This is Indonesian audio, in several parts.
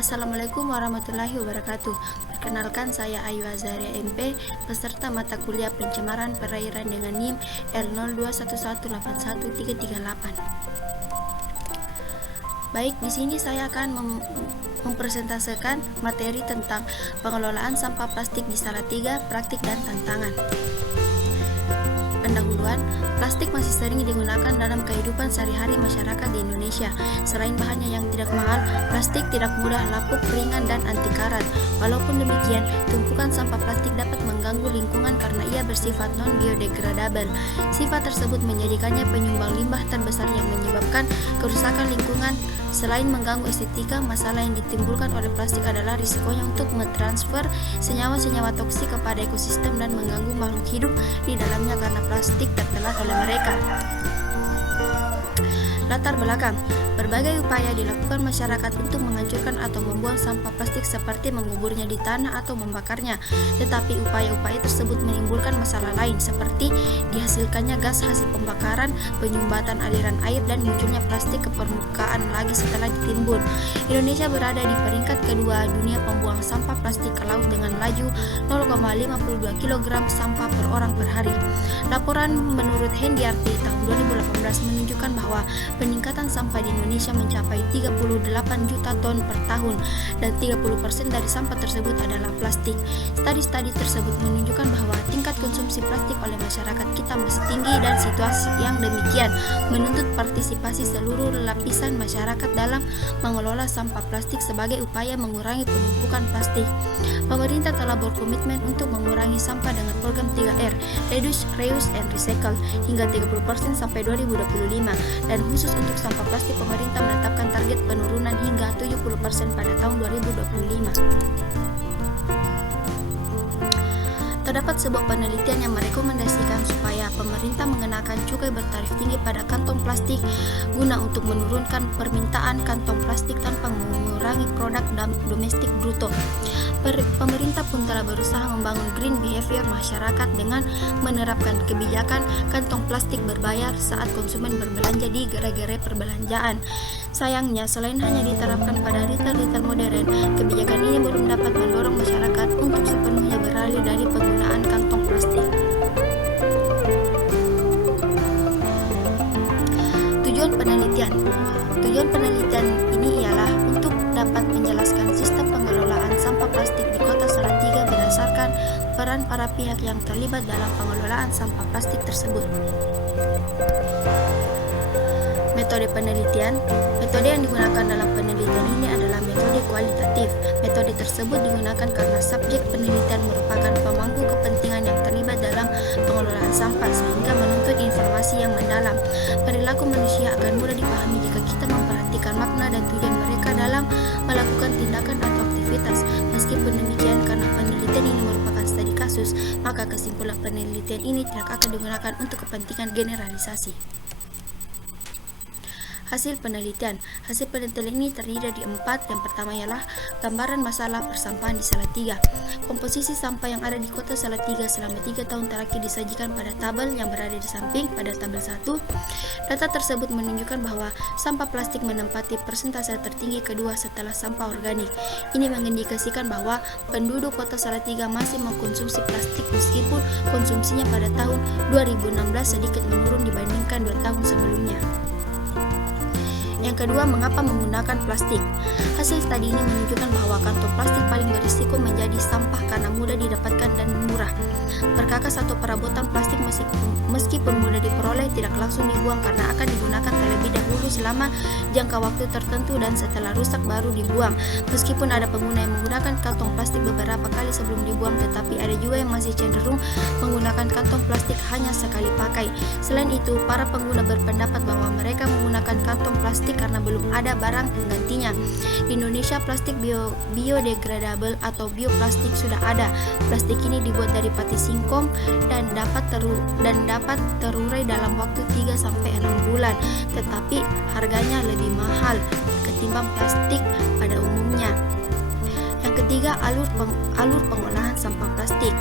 Assalamualaikum warahmatullahi wabarakatuh. Perkenalkan, saya Ayu Azaria MP, peserta mata kuliah pencemaran perairan dengan NIM L02118138. Baik, di sini saya akan mempresentasikan materi tentang pengelolaan sampah plastik di Salatiga, praktik dan tantangan. Pendahuluan, plastik masih sering digunakan dalam kehidupan sehari-hari masyarakat di Indonesia. Selain bahannya yang tidak mahal, plastik tidak mudah lapuk, ringan, dan anti karat. Walaupun demikian, tumpukan sampah plastik dapat mengganggu lingkungan karena ia bersifat non-biodegradabel. Sifat tersebut menjadikannya penyumbang limbah terbesar yang menyebabkan kerusakan lingkungan. Selain mengganggu estetika, masalah yang ditimbulkan oleh plastik adalah risikonya untuk mentransfer senyawa-senyawa toksik kepada ekosistem dan mengganggu makhluk hidup di dalamnya karena plastik tertelan oleh mereka. Latar belakang, berbagai upaya dilakukan masyarakat untuk menghancurkan atau membuang sampah plastik seperti menguburnya di tanah atau membakarnya. Tetapi upaya-upaya tersebut menimbulkan masalah lain seperti dihasilkannya gas hasil pembakaran, penyumbatan aliran air, dan munculnya plastik ke permukaan lagi setelah ditimbun. Indonesia berada di peringkat kedua dunia pembuang sampah plastik ke laut dengan laju 0,52 kg sampah per orang per hari. Laporan menurut Hendiarti tahun 2018 menunjukkan bahwa peningkatan sampah di Indonesia mencapai 38 juta ton per tahun dan 30% dari sampah tersebut adalah plastik. Studi tersebut menunjukkan bahwa tingkat konsumsi plastik oleh masyarakat kita masih tinggi dan situasi yang demikian menuntut partisipasi seluruh lapisan masyarakat dalam mengelola sampah plastik sebagai upaya mengurangi penumpukan plastik. Pemerintah telah berkomitmen untuk mengurangi sampah dengan program 3R, Reduce, Reuse, and Recycle hingga 30% sampai 2025 dan khusus untuk sampah plastik pemerintah menetapkan target penurunan hingga 70% pada tahun 2025. Terdapat sebuah penelitian yang merekomendasikan supaya pemerintah mengenakan cukai bertarif tinggi pada kantong plastik guna untuk menurunkan permintaan kantong plastik tanpa mengurangi produk domestik bruto. Pemerintah pun telah berusaha membangun green behavior masyarakat dengan menerapkan kebijakan kantong plastik berbayar saat konsumen berbelanja di gerai-gerai perbelanjaan. Sayangnya, selain hanya diterapkan pada retail modern, kebijakan ini belum dapat mendorong masyarakat untuk sepenuhnya beralih dari penggunaan kantong plastik. Tujuan penelitian ini ialah untuk dapat menjelaskan sistem pengelolaan sampah plastik di Kota Salatiga berdasarkan peran para pihak yang terlibat dalam pengelolaan sampah plastik tersebut. Metode yang digunakan dalam penelitian ini adalah metode kualitatif. Metode tersebut digunakan karena subjek penelitian merupakan pemangku kepentingan yang terlibat dalam pengelolaan sampah sehingga menuntut informasi yang mendalam. Perilaku manusia akan mudah dipahami jika kita memperhatikan makna dan tujuan mereka dalam melakukan tindakan atau aktivitas. Meskipun demikian, karena penelitian ini merupakan studi kasus, maka kesimpulan penelitian ini tidak akan digunakan untuk kepentingan generalisasi. Hasil penelitian ini terdiri dari 4. Yang pertama ialah gambaran masalah persampahan di Salatiga. Komposisi sampah yang ada di Kota Salatiga selama 3 tahun terakhir disajikan pada tabel yang berada di samping pada tabel 1. Data tersebut menunjukkan bahwa sampah plastik menempati persentase tertinggi kedua setelah sampah organik. Ini mengindikasikan bahwa penduduk Kota Salatiga masih mengkonsumsi plastik meskipun konsumsinya pada tahun 2016 sedikit menurun dibandingkan 2 tahun sebelumnya. Yang kedua, mengapa menggunakan plastik? Hasil studi ini menunjukkan bahwa kantong plastik paling berisiko menjadi sampah karena mudah didapatkan dan murah. Perkakas atau perabotan plastik meskipun mudah diperoleh tidak langsung dibuang karena akan digunakan terlebih dahulu selama jangka waktu tertentu dan setelah rusak baru dibuang. Meskipun ada pengguna yang menggunakan kantong plastik beberapa kali sebelum dibuang, tetapi ada juga yang masih cenderung menggunakan kantong plastik hanya sekali pakai. Selain itu, para pengguna berpendapat bahwa mereka menggunakan kantong plastik karena belum ada barang penggantinya. Di Indonesia, plastik biodegradable atau bioplastik sudah ada. Plastik ini dibuat dari pati singkong dan dapat terurai dalam waktu 3-6 bulan, tetapi harganya lebih mahal ketimbang plastik pada umumnya. Yang ketiga, alur pengolahan sampah plastik.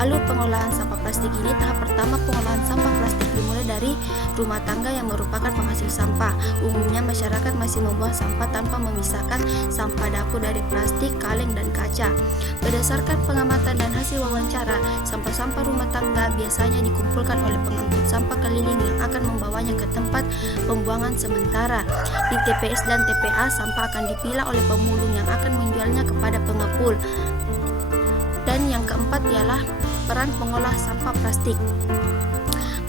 Alur pengolahan sampah plastik ini, tahap pertama pengolahan sampah plastik dimulai dari rumah tangga yang merupakan penghasil sampah. Umumnya masyarakat masih membuang sampah tanpa memisahkan sampah dapur dari plastik, kaleng, dan kaca. Berdasarkan pengamatan dan hasil wawancara, sampah-sampah rumah tangga biasanya dikumpulkan oleh pengangkut sampah keliling yang akan membawanya ke tempat pembuangan sementara. Di TPS dan TPA, sampah akan dipilah oleh pemulung yang akan menjualnya kepada pengepul. Dan yang keempat ialah peran pengolah sampah plastik.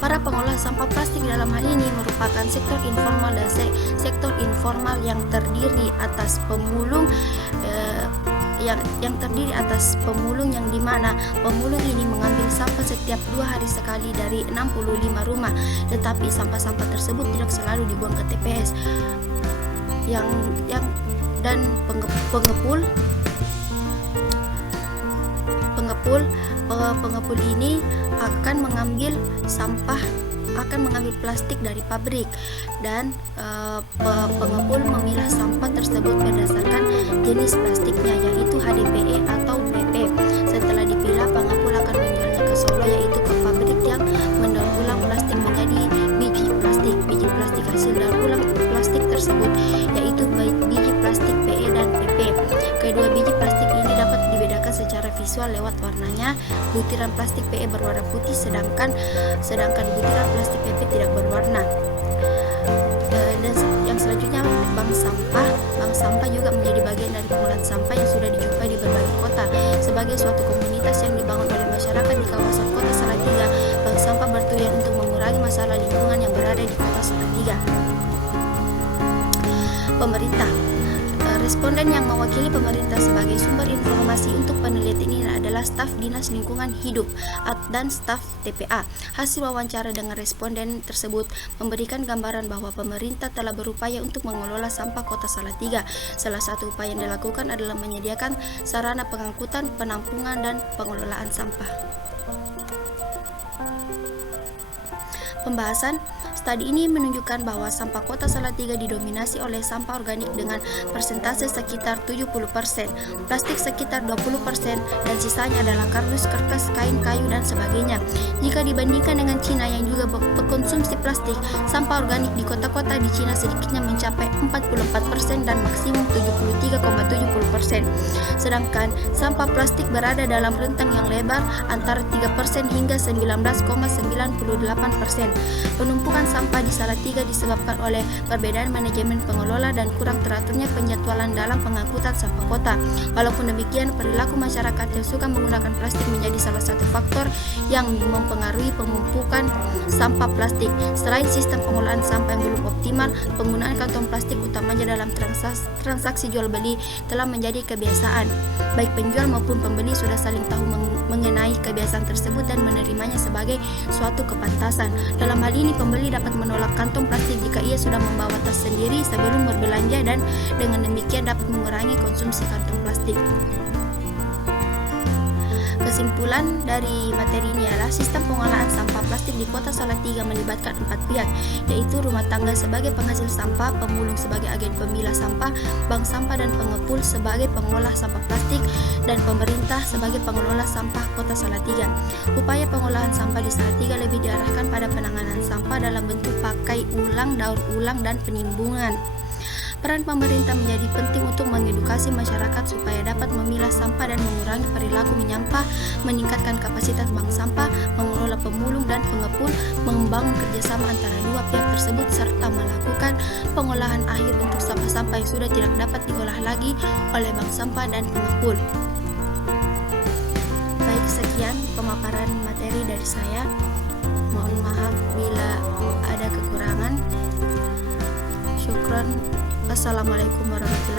Para pengolah sampah plastik dalam hal ini merupakan sektor informal dan sektor informal yang terdiri atas pemulung yang terdiri atas pemulung yang dimana pemulung ini mengambil sampah setiap 2 hari sekali dari 65 rumah, tetapi sampah-sampah tersebut tidak selalu dibuang ke TPS. Dan pengepul ini akan mengambil plastik dari pabrik, dan pengepul memilah sampah tersebut berdasarkan jenis plastiknya, yaitu HDPE atau PP. Setelah dipilah, pengepul akan menjualnya ke Solo, yaitu ke pabrik yang mendaur ulang plastik menjadi biji plastik. Biji plastik hasil daur ulang plastik tersebut yaitu biji plastik PE dan PP. Kedua biji plastik ini dapat dibedakan secara visual lewat warnanya. Butiran plastik PE berwarna putih, sedangkan butiran plastik PP tidak berwarna. Dan yang selanjutnya, bank sampah. Bank sampah juga menjadi bagian dari pengolahan sampah yang sudah dijumpai di berbagai kota. Sebagai suatu komunitas yang dibangun oleh masyarakat di kawasan kota Salatiga, bank sampah bertujuan untuk mengurangi masalah lingkungan yang berada di kota Salatiga. Pemerintah. Responden yang mewakili pemerintah sebagai sumber informasi untuk penelitian ini adalah staf Dinas Lingkungan Hidup dan staf TPA. Hasil wawancara dengan responden tersebut memberikan gambaran bahwa pemerintah telah berupaya untuk mengelola sampah kota Salatiga. Salah satu upaya yang dilakukan adalah menyediakan sarana pengangkutan, penampungan, dan pengelolaan sampah. Pembahasan. Studi ini menunjukkan bahwa sampah kota Salatiga didominasi oleh sampah organik dengan persentase sekitar 70%, plastik sekitar 20%, dan sisanya adalah kardus, kertas, kain, kayu, dan sebagainya. Jika dibandingkan dengan Cina yang juga berkonsumsi plastik, sampah organik di kota-kota di Cina sedikitnya mencapai 44% dan maksimum 73,70%. Sedangkan sampah plastik berada dalam rentang yang lebar antara 3% hingga 19,98%. Penumpukan sampah di Salatiga disebabkan oleh perbedaan manajemen pengelola dan kurang teraturnya penjadwalan dalam pengangkutan sampah kota. Walaupun demikian, perilaku masyarakat yang suka menggunakan plastik menjadi salah satu faktor yang mempengaruhi penumpukan sampah plastik. Selain sistem pengolahan sampah yang belum optimal, penggunaan kantong plastik utamanya dalam transaksi jual beli telah menjadi kebiasaan. Baik penjual maupun pembeli sudah saling tahu mengenai kebiasaan tersebut dan menerimanya sebagai suatu kepantasan. Dalam hal ini, pembeli dapat menolak kantong plastik jika ia sudah membawa tas sendiri sebelum berbelanja, dan dengan demikian dapat mengurangi konsumsi kantong plastik. Kesimpulan dari materi ini adalah sistem pengolahan sampah plastik di kota Salatiga melibatkan 4 pihak, yaitu rumah tangga sebagai penghasil sampah, pemulung sebagai agen pemilah sampah, bank sampah dan pengepul sebagai pengolah sampah plastik, dan pemerintah sebagai pengelola sampah kota Salatiga. Upaya pengolahan sampah di Salatiga lebih diarahkan pada penanganan sampah dalam bentuk pakai ulang, daur ulang, dan penimbungan. Peran pemerintah menjadi penting untuk mengedukasi masyarakat supaya dapat memilah sampah dan mengurangi perilaku menyampah, meningkatkan kapasitas bank sampah, mengelola pemulung dan pengepul, membangun kerjasama antara dua pihak tersebut, serta melakukan pengolahan akhir untuk sampah-sampah yang sudah tidak dapat diolah lagi oleh bank sampah dan pengepul. Baik, sekian pemaparan materi dari saya. Mohon maaf bila ada kekurangan. Syukron. Assalamualaikum warahmatullahi wabarakatuh.